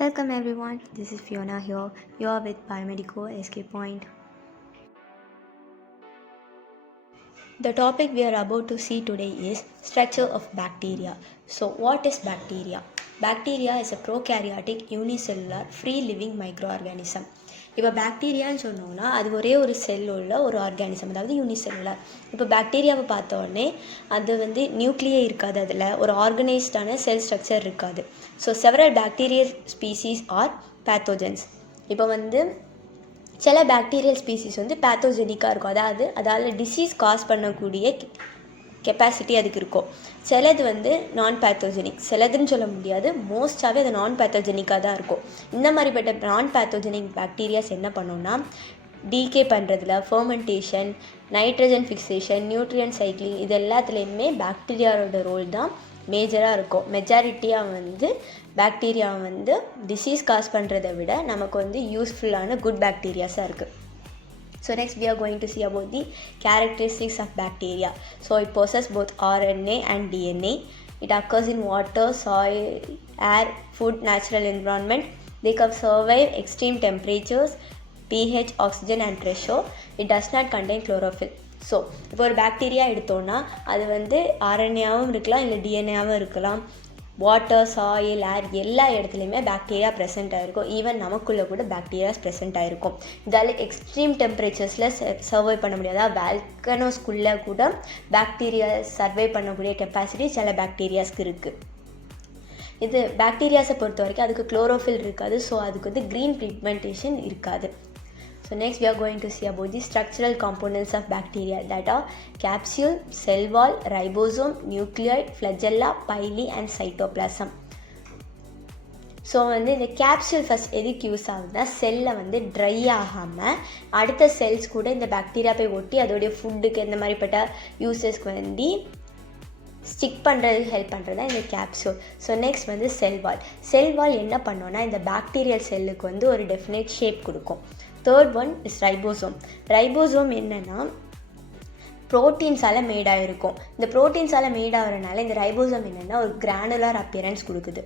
Welcome everyone, this is Fiona here. You are with Biomedico Escape Point. The topic we are about to see today is structure of bacteria. So what is bacteria? Bacteria is a prokaryotic unicellular free living microorganism. இப்போ பாக்டீரியான்னு சொன்னோம்னா அது ஒரே ஒரு செல் உள்ள ஒரு organism, அதாவது unicellular. இப்போ பாக்டீரியாவை பார்த்த உடனே அது நியூக்ளியே இருக்காது, அதில் ஒரு ஆர்கனைஸ்டான செல் ஸ்ட்ரக்சர் இருக்காது. So several bacterial species are pathogens. இப்போ சில பாக்டீரியல் ஸ்பீசிஸ் பேத்தோஜெனிக்காக இருக்கும், அதால் டிசீஸ் காஸ் பண்ணக்கூடிய கெப்பாசிட்டி அதுக்கு இருக்கும். சிலது நான் பேத்தோஜெனிக், சிலதுன்னு சொல்ல முடியாது, மோஸ்ட்டாகவே அது நான் பேத்தோஜெனிக்காக தான் இருக்கும். இந்த மாதிரிப்பட்ட நான் பேத்தோஜெனிக் பாக்டீரியாஸ் என்ன பண்ணோம்னா டீகே பண்ணுறதுல, ஃபர்மெண்டேஷன், நைட்ரஜன் ஃபிக்சேஷன், நியூட்ரியன் சைக்கிளிங், இது எல்லாத்துலேயுமே பாக்டீரியாவோட ரோல் தான் மேஜராக இருக்கும். மெஜாரிட்டியாக பாக்டீரியா டிசீஸ் காஸ் பண்ணுறதை விட நமக்கு யூஸ்ஃபுல்லான குட் பாக்டீரியாஸாக இருக்குது. So next we are going to see about the characteristics of bacteria. So it possesses both RNA and DNA. It occurs in water, soil, air, food, natural environment. They can survive extreme temperatures, pH, oxygen and pressure. It does not contain chlorophyll. So இப்போ ஒரு bacteria எடுத்தோன்னா அது ஆர்என்ஏவும் இருக்கலாம், இல்லை டிஎன்ஏவும் இருக்கலாம். Water, soil, ஏர் எல்லா இடத்துலையுமே bacteria present ஆகிருக்கும். ஈவன் நமக்குள்ளே கூட பாக்டீரியாஸ் ப்ரெசென்ட் ஆகிருக்கும். இதால் எக்ஸ்ட்ரீம் டெம்பரேச்சர்ஸில் சர்வை பண்ண முடியாதா, வால்கனோஸ்குள்ளே கூட பாக்டீரியா சர்வை பண்ணக்கூடிய கெப்பாசிட்டி சில பாக்டீரியாஸ்க்கு இருக்குது. இது பாக்டீரியாஸை பொறுத்த வரைக்கும் அதுக்கு குளோரோஃபில் இருக்காது, ஸோ அதுக்கு க்ரீன் பிக்மெண்டேஷன் இருக்காது. So next we are going to see about the structural components of bacteria, that are capsule, cell wall, ribosome, nucleus, flagella, pili and cytoplasm. So இந்த கேப்சூல் ஃபஸ்ட் எதுக்கு use ஆகுதுன்னா செல்லை try ஆகாமல் அடுத்த cells கூட இந்த bacteria போய் ஒட்டி அதோடைய ஃபுட்டுக்கு இந்த மாதிரிப்பட்ட யூசஸ்க்கு ஸ்டிக் பண்ணுறதுக்கு ஹெல்ப் பண்ணுறது தான் இந்த கேப்சூல். ஸோ நெக்ஸ்ட் செல் வால். செல் வால் என்ன பண்ணோன்னா இந்த பாக்டீரியல் செல்லுக்கு ஒரு டெஃபினேட் ஷேப் கொடுக்கும். Third one is ribosome. Ribosome என்னென்னா ப்ரோட்டீன்ஸால் மேடாக இருக்கும். இந்த ப்ரோட்டீன்ஸால் மேடாகிறனால இந்த ரைபோசோம் என்னென்னா ஒரு கிரானுலர் அப்பியரன்ஸ் கொடுக்குது.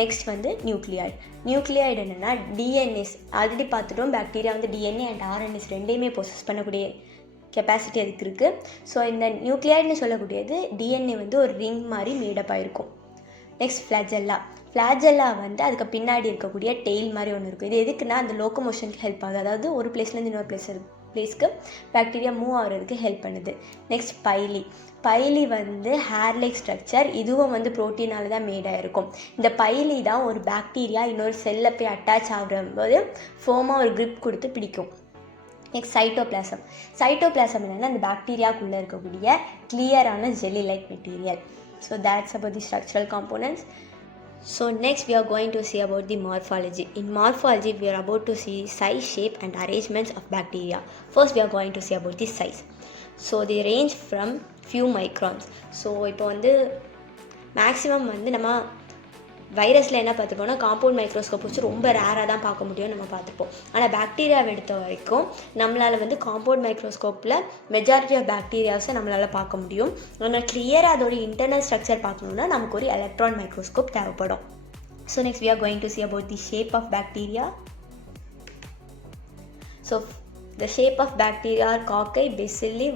Next nucleoid. நியூக்ளியாய்டு என்னென்னா டிஎன்ஏஸ் ஆல்ரெடி பார்த்துட்டோம். பாக்டீரியா டிஎன்ஏ அண்ட் ஆர்என்ஏஸ் ரெண்டையுமே ப்ரொசஸ் பண்ணக்கூடிய கெப்பாசிட்டி அதுக்கு இருக்குது. ஸோ இந்த நியூக்ளியாய்டுன்னு சொல்லக்கூடியது டிஎன்ஏ ஒரு ரிங் மாதிரி மேடப் ஆகிருக்கும். Next flagella. ஃப்ளாஜெல்லா அதுக்கு பின்னாடி இருக்கக்கூடிய டெய்ல் மாதிரி ஒன்று இருக்கும். இது எதுக்குன்னா அந்த லோக்கோமோஷனுக்கு ஹெல்ப் ஆகுது, அதாவது ஒரு பிளேஸ்லேருந்து இன்னொரு பிளேஸ்க்கு பாக்டீரியா மூவ் ஆகிறதுக்கு ஹெல்ப் பண்ணுது. நெக்ஸ்ட் பைலி. பைலி ஹேர் லைக் ஸ்ட்ரக்சர், இதுவும் ப்ரோட்டீனால் தான் மேடாக இருக்கும். இந்த பைலி தான் ஒரு பாக்டீரியா இன்னொரு செல்லை போய் அட்டாச் ஆகும்போது ஃபோமாக ஒரு க்ரிப் கொடுத்து பிடிக்கும். Next cytoplasm. சைட்டோபிளாசம் என்னென்னா அந்த பாக்டீரியாவுக்குள்ளே இருக்கக்கூடிய கிளியரான jelly like material. So that's about the structural components. So next we are going to see about the morphology. In morphology we are about to see size, shape and arrangements of bacteria. First we are going to see about the size. So they range from few microns. So இப்போ maximum நம்ம வைரஸில் என்ன பார்த்துப்போம்னா compound microscope வச்சு ரொம்ப ரேராக தான் பார்க்க முடியும், நம்ம பார்த்துப்போம். ஆனால் பாக்டீரியாவை எடுத்த வரைக்கும் நம்மளால் காம்பவுண்ட் மைக்ரோஸ்கோப்பில் மெஜாரிட்டி ஆஃப் பாக்டீரியாஸை நம்மளால் பார்க்க முடியும். ஆனால் கிளியராக அதோட இன்டர்னல் ஸ்ட்ரக்சர் பார்க்கணுன்னா நமக்கு ஒரு எலக்ட்ரான் மைக்ரோஸ்கோப் தேவைப்படும். So next we are going to see about the shape of bacteria. So the shape of bacteria are cocci, bacilli,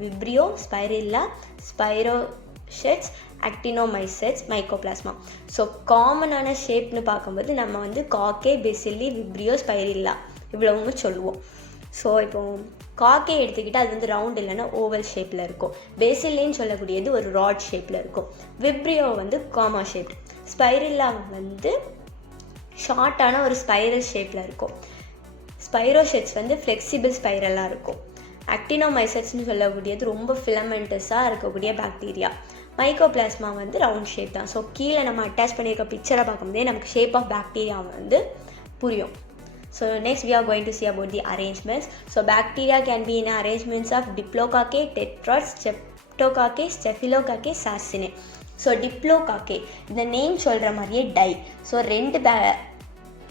vibrio, spirilla, spirochetes, actinomycetes, mycoplasma. So காமனான ஷேப்னு பார்க்கும்போது நம்ம காக்கே, பெசில்லி, விப்ரியோ, ஸ்பைரில்லா இவ்வளவும் சொல்லுவோம். So இப்போ காக்கே எடுத்துக்கிட்டால் அது ரவுண்ட் இல்லைன்னா ஓவல் ஷேப்பில் இருக்கும். பேசில்லின்னு சொல்லக்கூடியது ஒரு ராட் ஷேப்பில் இருக்கும். Vibrio comma shape. ஸ்பைரில்லா ஷார்ட்டான ஒரு ஸ்பைரல் ஷேப்பில் இருக்கும். ஸ்பைரோஷெட்ஸ் ஃப்ளெக்சிபிள் ஸ்பைரலாக இருக்கும். ஆக்டினோமைசெட்ஸ்னு சொல்லக்கூடியது ரொம்ப ஃபிலமெண்டஸாக இருக்கக்கூடிய பாக்டீரியா. மைக்கோபிளாஸ்மா ரவுண்ட் ஷேப் தான். ஸோ கீழே நம்ம அட்டாச் பண்ணியிருக்க பிக்சரை பார்க்கும்போதே நமக்கு ஷேப் ஆஃப் பாக்டீரியா புரியும். So next we are going to see about the arrangements. So bacteria can be in arrangements of diplococci, tetrads, streptococci, staphylococci, sarcinae. So diplococci இந்த நேம் சொல்கிற மாதிரியே டை. ஸோ ரெண்டு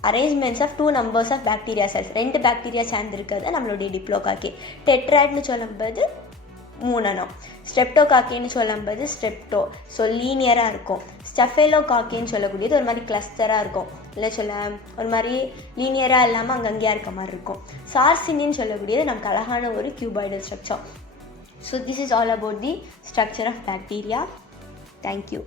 arrangements of 2 numbers of bacteria cells, 2 bacteria சேர்ந்துருக்கிறது நம்மளுடைய diplococci. டெட்ராய்ட்னு சொல்லும்போது மூணனம். ஸ்ட்ரெப்டோகாக்கின்னு சொல்லும்போது strepto, so லீனியராக இருக்கும். ஸ்டெஃபேலோகாக்கின்னு சொல்லக்கூடியது ஒரு மாதிரி கிளஸ்டராக இருக்கும், இல்லை சொல்ல ஒரு மாதிரி லீனியராக இல்லாமல் அங்கங்கேயா இருக்க மாதிரி இருக்கும். சார்சினின்னு சொல்லக்கூடியது நமக்கு அழகான ஒரு cuboidal structure. So this is all about the structure of bacteria. Thank you.